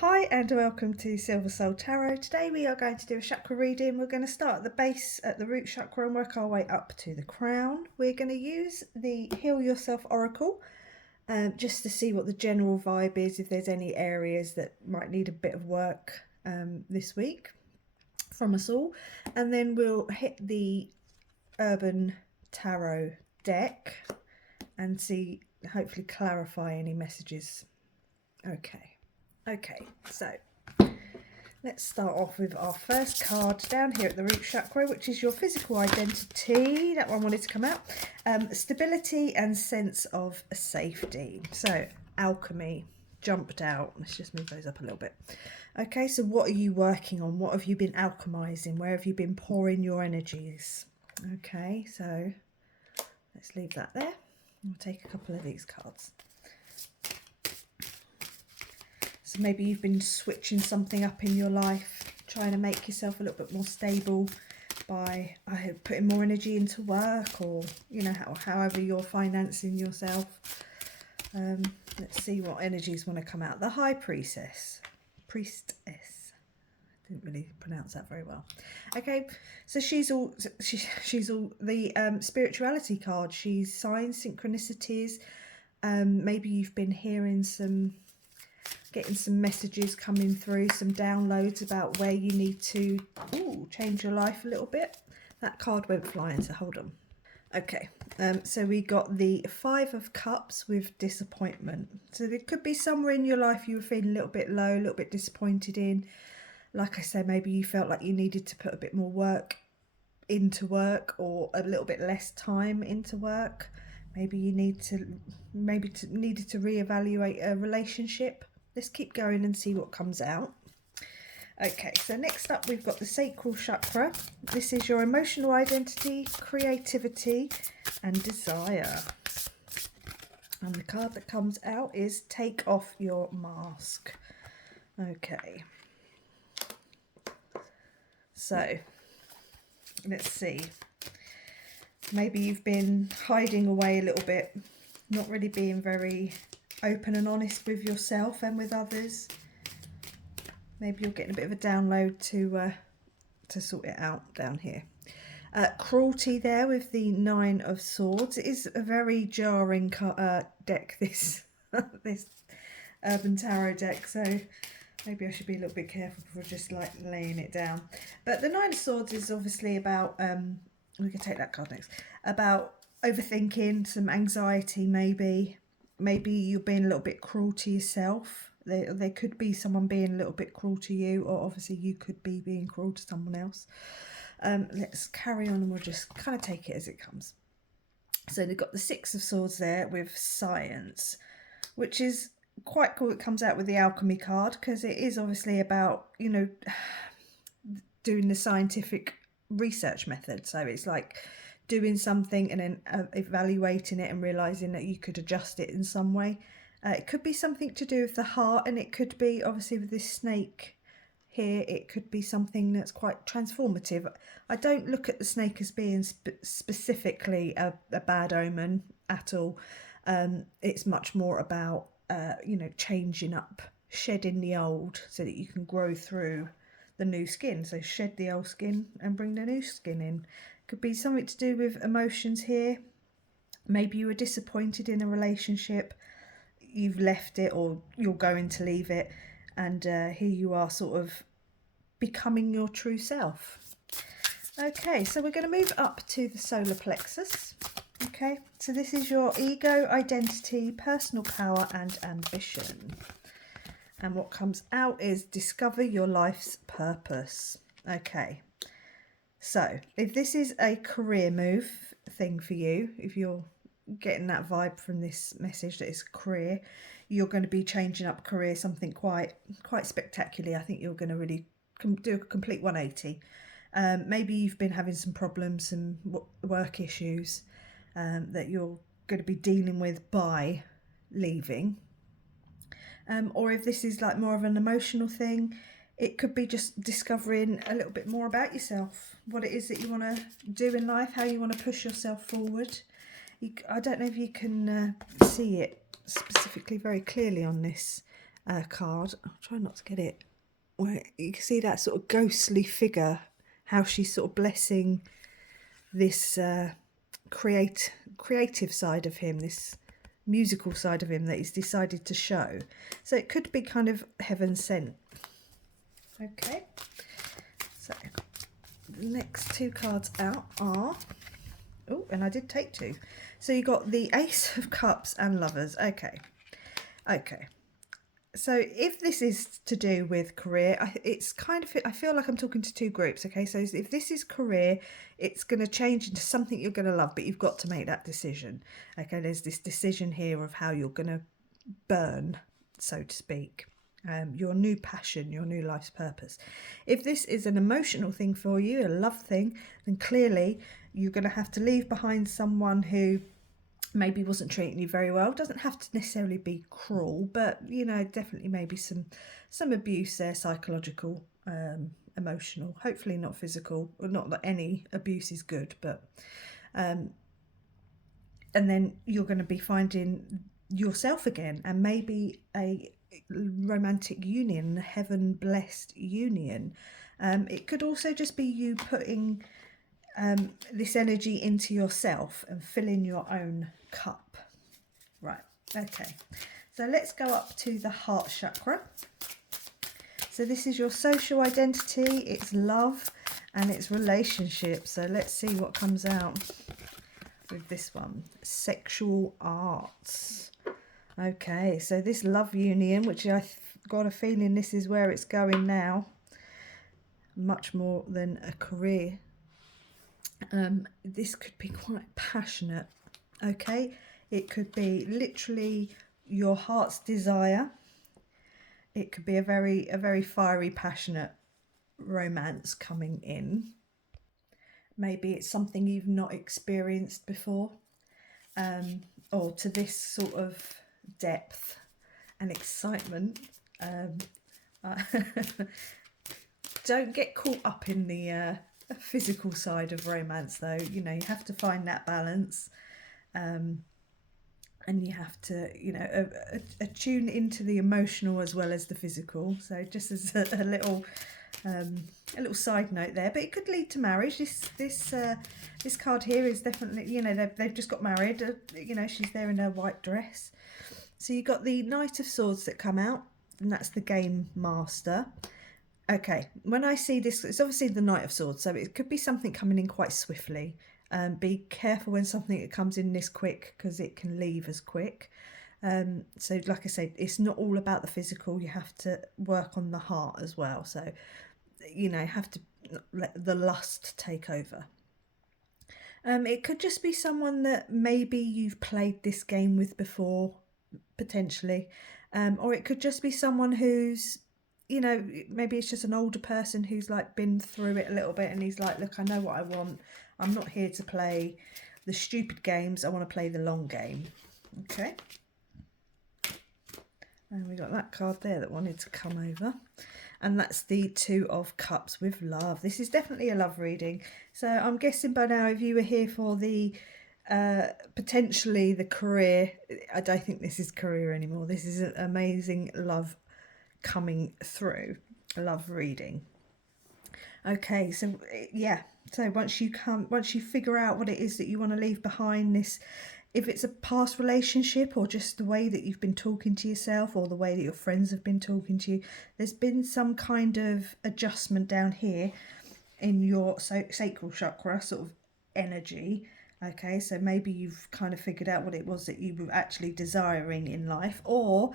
Hi and welcome to Silver Soul Tarot. Today we are going to do a chakra reading. We're going to start at the base at the root chakra and work our way up to the crown. We're going to use the Heal Yourself Oracle just to see what the general vibe is, if there's any areas that might need a bit of work this week from us all. And then we'll hit the Urban Tarot deck and see, hopefully clarify any messages. Okay, so let's start off with our first card down here at the root chakra, which is your physical identity. That one wanted to come out. Stability and sense of safety. So alchemy jumped out. Let's just move those up a little bit. Okay, so what are you working on? What have you been alchemizing? Where have you been pouring your energies? Okay, so let's leave that there. We'll take a couple of these cards. So maybe you've been switching something up in your life, trying to make yourself a little bit more stable by putting more energy into work, or however you're financing yourself. Let's see what energies want to come out. The High Priestess. Didn't really pronounce that very well. Okay, so she's all the spirituality card. She's signs, synchronicities. Maybe you've been hearing getting some messages coming through, some downloads about where you need to change your life a little bit. That card went flying, so hold on. Okay, so we got the Five of Cups with disappointment. So there could be somewhere in your life you were feeling a little bit low, a little bit disappointed in. Like I said, maybe you felt like you needed to put a bit more work into work, or a little bit less time into work. Maybe you needed to reevaluate a relationship. Let's keep going and see what comes out. Okay, so next up we've got the sacral chakra. This is your emotional identity, creativity and desire. And the card that comes out is Take Off Your Mask. Okay. So, let's see. Maybe you've been hiding away a little bit, not really being very open and honest with yourself and with others. Maybe you're getting a bit of a download to sort it out down here. Cruelty there with the Nine of Swords. It is a very jarring deck, this this Urban Tarot deck, so maybe I should be a little bit careful before just like laying it down. But the Nine of Swords is obviously about we can take that card next, about overthinking, some anxiety, maybe you're being a little bit cruel to yourself. There could be someone being a little bit cruel to you, or obviously you could be being cruel to someone else. Let's carry on and we'll just kind of take it as it comes. So they've got the Six of Swords there with science, which is quite cool. It comes out with the alchemy card because it is obviously about, doing the scientific research method. So it's like doing something and then evaluating it and realizing that you could adjust it in some way. It could be something to do with the heart, and it could be, obviously with this snake here, it could be something that's quite transformative. I don't look at the snake as being specifically a bad omen at all. It's much more about changing up, shedding the old so that you can grow through the new skin. So shed the old skin and bring the new skin in. Could be something to do with emotions here. Maybe you were disappointed in a relationship, you've left it, or you're going to leave it, and here you are sort of becoming your true self. Okay, so we're going to move up to the solar plexus. Okay, so this is your ego, identity, personal power and ambition. And what comes out is discover your life's purpose. Okay, so if this is a career move thing for you, if you're getting that vibe from this message that it's a career, you're going to be changing up career, something quite spectacular. I think you're going to really do a complete 180. Maybe you've been having some problems, some work issues that you're going to be dealing with by leaving. Or if this is like more of an emotional thing, it could be just discovering a little bit more about yourself, what it is that you want to do in life, how you want to push yourself forward. I don't know if you can see it specifically very clearly on this card. I'll try not to get it. Where you can see that sort of ghostly figure, how she's sort of blessing this creative side of him, this musical side of him that he's decided to show. So it could be kind of heaven sent. Okay, so the next two cards out are, oh, and I did take two. So you got the Ace of Cups and Lovers. Okay. So if this is to do with career, it's kind of, I feel like I'm talking to two groups. Okay, so if this is career, it's going to change into something you're going to love, but you've got to make that decision. Okay, there's this decision here of how you're going to burn, so to speak, your new passion, your new life's purpose. If this is an emotional thing for you, a love thing, then clearly you're going to have to leave behind someone who maybe wasn't treating you very well. Doesn't have to necessarily be cruel, but you know, definitely maybe some abuse there, psychological, emotional, hopefully not physical. Well, not that any abuse is good, but and then you're going to be finding yourself again, and maybe a romantic union, a heaven blessed union. It could also just be you putting this energy into yourself and filling your own cup. Right, okay, so let's go up to the heart chakra. So this is your social identity, it's love and it's relationships. So let's see what comes out with this one. Sexual arts. Okay, so this love union, which I've got a feeling this is where it's going now, much more than a career. This could be quite passionate. Okay, it could be literally your heart's desire. It could be a very fiery, passionate romance coming in. Maybe it's something you've not experienced before, or to this sort of depth and excitement. Don't get caught up in the physical side of romance, though. You know, you have to find that balance, and you have to, you know, attune into the emotional as well as the physical. So just as a little side note there, but it could lead to marriage. This card here is definitely, you know, they've just got married. You know, she's there in her white dress. So you got the Knight of Swords that come out, and that's the game master. Okay, when I see this, it's obviously the Knight of Swords, so it could be something coming in quite swiftly. Be careful when something comes in this quick, because it can leave as quick. So like I said, it's not all about the physical. You have to work on the heart as well. So, you know, have to let the lust take over. It could just be someone that maybe you've played this game with before, potentially. Or it could just be someone who's, you know, maybe it's just an older person who's like been through it a little bit, and he's like, look, I know what I want. I'm not here to play the stupid games. I want to play the long game. Okay. And we got that card there that wanted to come over. And that's the Two of Cups with love. This is definitely a love reading. So I'm guessing by now, if you were here for the potentially the career, I don't think this is career anymore. This is an amazing love coming through, a love reading. Okay, so yeah, so once you figure out what it is that you want to leave behind, this, if it's a past relationship or just the way that you've been talking to yourself or the way that your friends have been talking to you, there's been some kind of adjustment down here in your sacral chakra sort of energy. Okay, so maybe you've kind of figured out what it was that you were actually desiring in life, or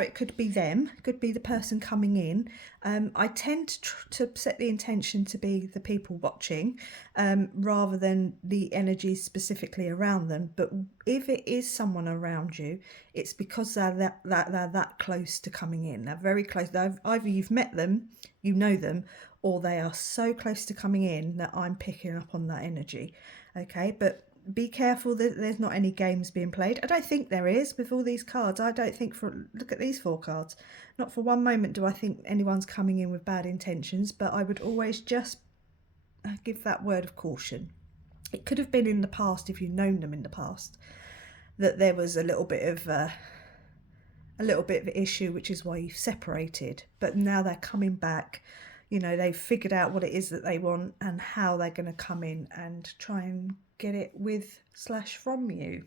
it could be them, it could be the person coming in. I tend to set the intention to be the people watching, rather than the energies specifically around them. But if it is someone around you, it's because they're that close to coming in. They're very close. Either you've met them, you know them, or they are so close to coming in that I'm picking up on that energy. Okay, but be careful that there's not any games being played. I don't think there is with all these cards. I don't think, look at these 4 cards. Not for one moment do I think anyone's coming in with bad intentions, but I would always just give that word of caution. It could have been in the past, if you've known them in the past, that there was a little bit of a little bit of an issue, which is why you've separated. But now they're coming back. You know, they've figured out what it is that they want and how they're going to come in and try and get it with / from you.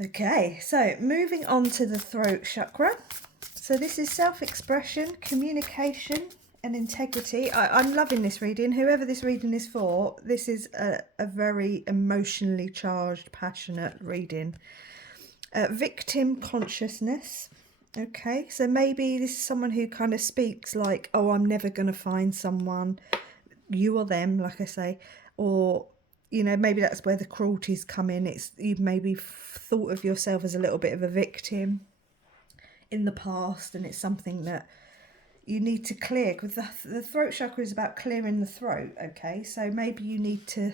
Okay, so moving on to the throat chakra. So this is self-expression, communication and integrity. I'm loving this reading. Whoever this reading is for, this is a very emotionally charged, passionate reading. Victim consciousness. Okay, so maybe this is someone who kind of speaks like, oh, I'm never going to find someone, you or them, like I say, or, you know, maybe that's where the cruelties come in. It's you've maybe thought of yourself as a little bit of a victim in the past, and it's something that you need to clear, because the throat chakra is about clearing the throat. Okay, so maybe you need to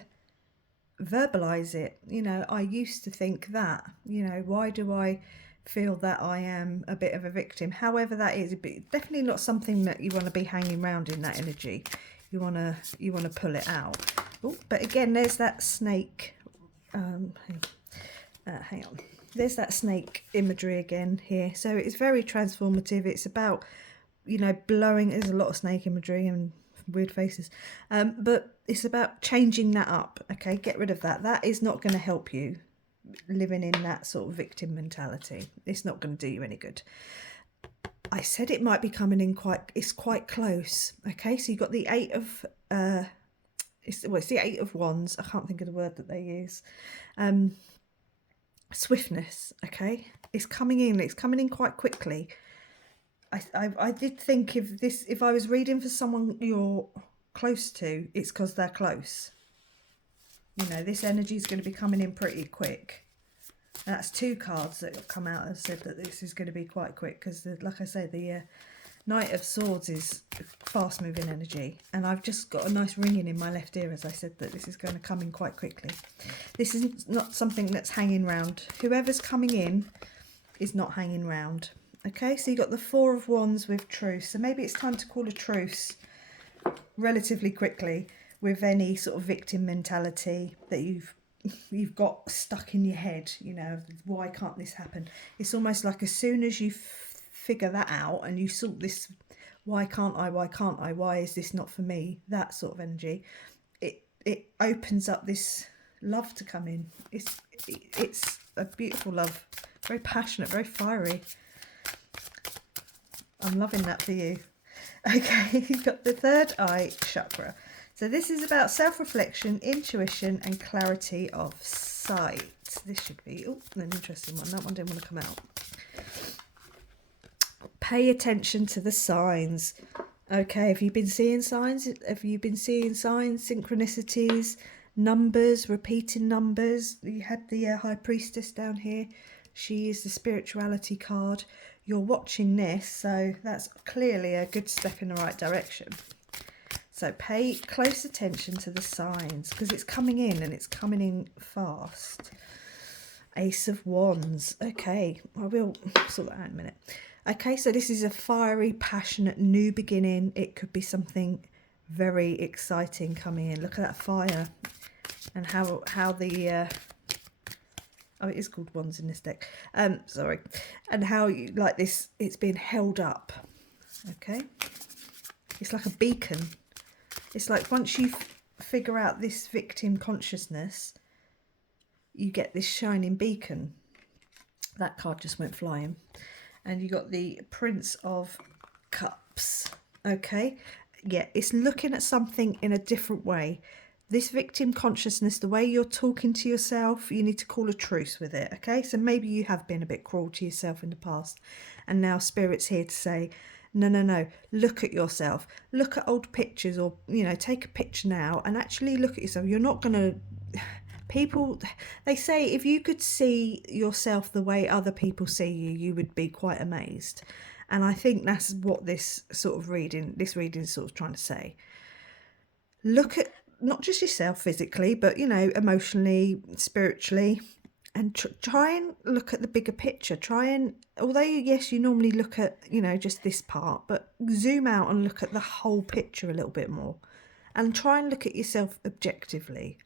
verbalize it. You know, I used to think that, you know, why do I feel that I am a bit of a victim? However that is, but definitely not something that you want to be hanging around in that energy. You want to pull it out. Oh, but again, there's that snake. Hang on. There's that snake imagery again here. So it's very transformative. It's about, you know, blowing. There's a lot of snake imagery and weird faces. But it's about changing that up. Okay, get rid of that. That is not going to help you living in that sort of victim mentality. It's not going to do you any good. I said it might be coming in it's quite close. Okay, so you've got the eight of it's the 8 of Wands. I can't think of the word that they use. Swiftness. Okay, it's coming in quite quickly. I did think if I was reading for someone you're close to, it's because they're close. You know, this energy is going to be coming in pretty quick. And that's 2 cards that have come out and said that this is going to be quite quick, because, like I say, the Knight of Swords is fast-moving energy. And I've just got a nice ringing in my left ear as I said that this is going to come in quite quickly. This is not something that's hanging round. Whoever's coming in is not hanging round. Okay, so you've got the 4 of Wands with truce. So maybe it's time to call a truce relatively quickly with any sort of victim mentality that you've got stuck in your head. You know, why can't this happen? It's almost like as soon as you figure that out and you sort this, why can't I, why is this not for me, that sort of energy, it opens up this love to come in. It's a beautiful love, very passionate, very fiery. I'm loving that for you. Okay, you've got the 3rd eye chakra. So this is about self-reflection, intuition and clarity of sight. This should be an interesting one. That one didn't want to come out. Pay attention to the signs. Okay, have you been seeing signs? Have you been seeing signs, synchronicities, numbers, repeating numbers? You had the High Priestess down here. She is the spirituality card. You're watching this, so that's clearly a good step in the right direction. So pay close attention to the signs, because it's coming in and it's coming in fast. Ace of Wands. Okay, I will sort that out in a minute. Okay, so this is a fiery, passionate new beginning. It could be something very exciting coming in. Look at that fire and how the oh, it is called Wands in this deck. Sorry. And how you like this, it's being held up. Okay. It's like a beacon. It's like once you figure out this victim consciousness, you get this shining beacon. That card just went flying. And you got the Prince of Cups. Okay. Yeah, it's looking at something in a different way. This victim consciousness, the way you're talking to yourself, you need to call a truce with it, okay? So maybe you have been a bit cruel to yourself in the past, and now Spirit's here to say, no, look at yourself. Look at old pictures, or, you know, take a picture now and actually look at yourself. You're not going to... People, they say if you could see yourself the way other people see you, you would be quite amazed. And I think that's what this reading is sort of trying to say. Look at not just yourself physically, but, you know, emotionally, spiritually, and try and look at the bigger picture. Try and, although, yes, you normally look at, you know, just this part, but zoom out and look at the whole picture a little bit more, and try and look at yourself objectively.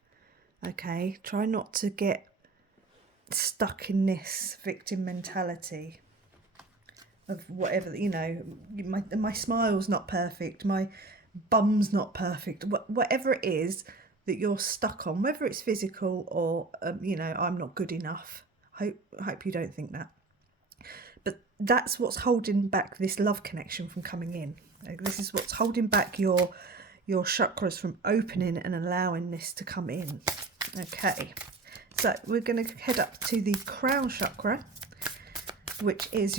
Okay, try not to get stuck in this victim mentality. of whatever, you know, my smile's not perfect, my bum's not perfect, whatever it is that you're stuck on, whether it's physical or you know, I'm not good enough. Hope you don't think that. But that's what's holding back this love connection from coming in. This is what's holding back your chakras from opening and allowing this to come in. Okay, so we're going to head up to the crown chakra, which is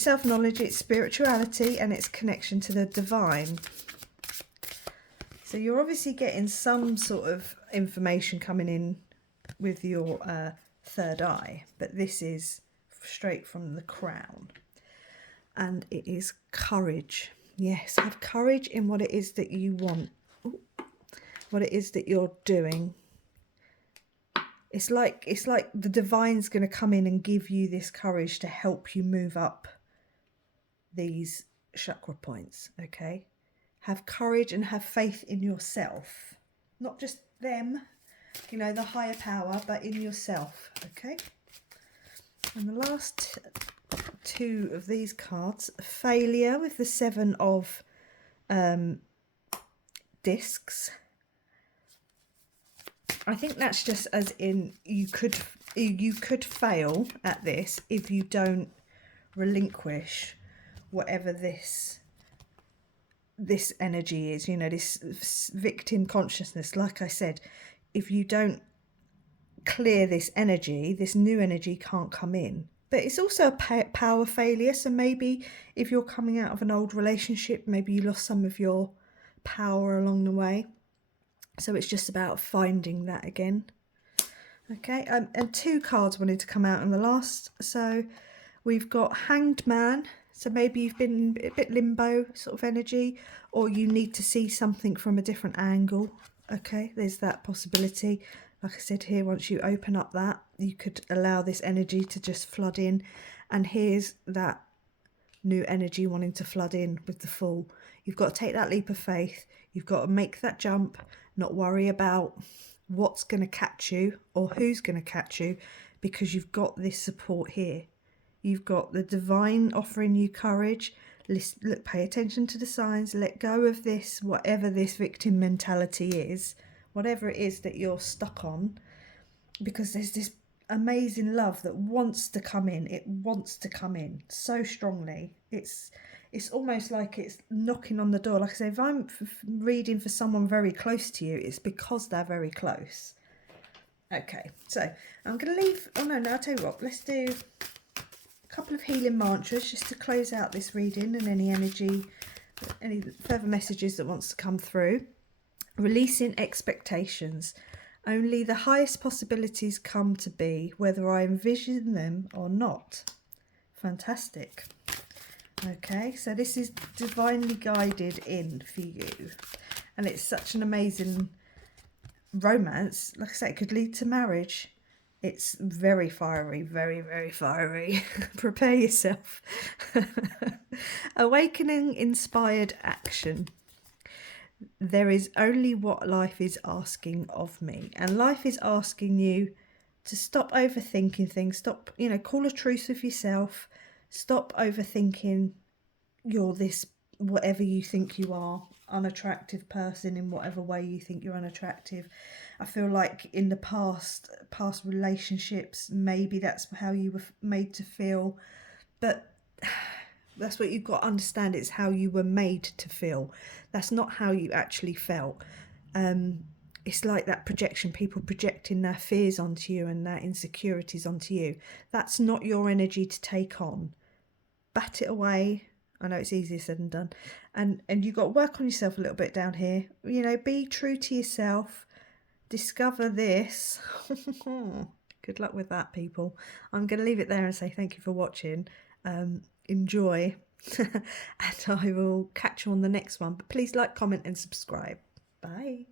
self-knowledge, it's spirituality, and it's connection to the divine. So you're obviously getting some sort of information coming in with your third eye, but this is straight from the crown, and it is courage. Yes, have courage in what it is that you want, what it is that you're doing. It's like the divine's going to come in and give you this courage to help you move up these chakra points. Okay, have courage and have faith in yourself, not just them, you know, the higher power, but in yourself. Okay. And the last two of these cards, failure with the 7 of discs. I think that's just as in you could fail at this if you don't relinquish whatever this energy is, you know, this victim consciousness. Like I said, if you don't clear this energy, this new energy can't come in. But it's also a power failure. So maybe if you're coming out of an old relationship, maybe you lost some of your power along the way. So it's just about finding that again. Okay, and 2 cards wanted to come out in the last. So we've got Hanged Man. So maybe you've been a bit limbo sort of energy, or you need to see something from a different angle. Okay, there's that possibility. Like I said here, once you open up that, you could allow this energy to just flood in. And here's that new energy wanting to flood in with the Fool. You've got to take that leap of faith. You've got to make that jump, not worry about what's going to catch you or who's going to catch you, because you've got this support here. You've got the divine offering you courage. Look, pay attention to the signs. Let go of this, whatever this victim mentality is, whatever it is that you're stuck on, because there's this amazing love that wants to come in. It wants to come in so strongly. It's almost like it's knocking on the door. Like I say, if I'm reading for someone very close to you, it's because they're very close. Okay, so I'm going to leave. Oh no, I'll tell you what. Let's do a couple of healing mantras just to close out this reading, and any energy, any further messages that wants to come through. Releasing expectations. Only the highest possibilities come to be, whether I envision them or not. Fantastic. Okay, so this is divinely guided in for you. And it's such an amazing romance. Like I say, it could lead to marriage. It's very fiery, very, very fiery. Prepare yourself. Awakening inspired action. There is only what life is asking of me. And life is asking you to stop overthinking things. Stop, you know, call a truce with yourself. Stop overthinking you're this, whatever you think you are, unattractive person in whatever way you think you're unattractive. I feel like in the past relationships, maybe that's how you were made to feel. But that's what you've got to understand. It's how you were made to feel. That's not how you actually felt. It's like that projection, people projecting their fears onto you and their insecurities onto you. That's not your energy to take on. Bat it away. I know it's easier said than done. And you've got to work on yourself a little bit down here. You know, be true to yourself. Discover this. Good luck with that, people. I'm going to leave it there and say thank you for watching. Enjoy. And I will catch you on the next one. But please like, comment and subscribe. Bye.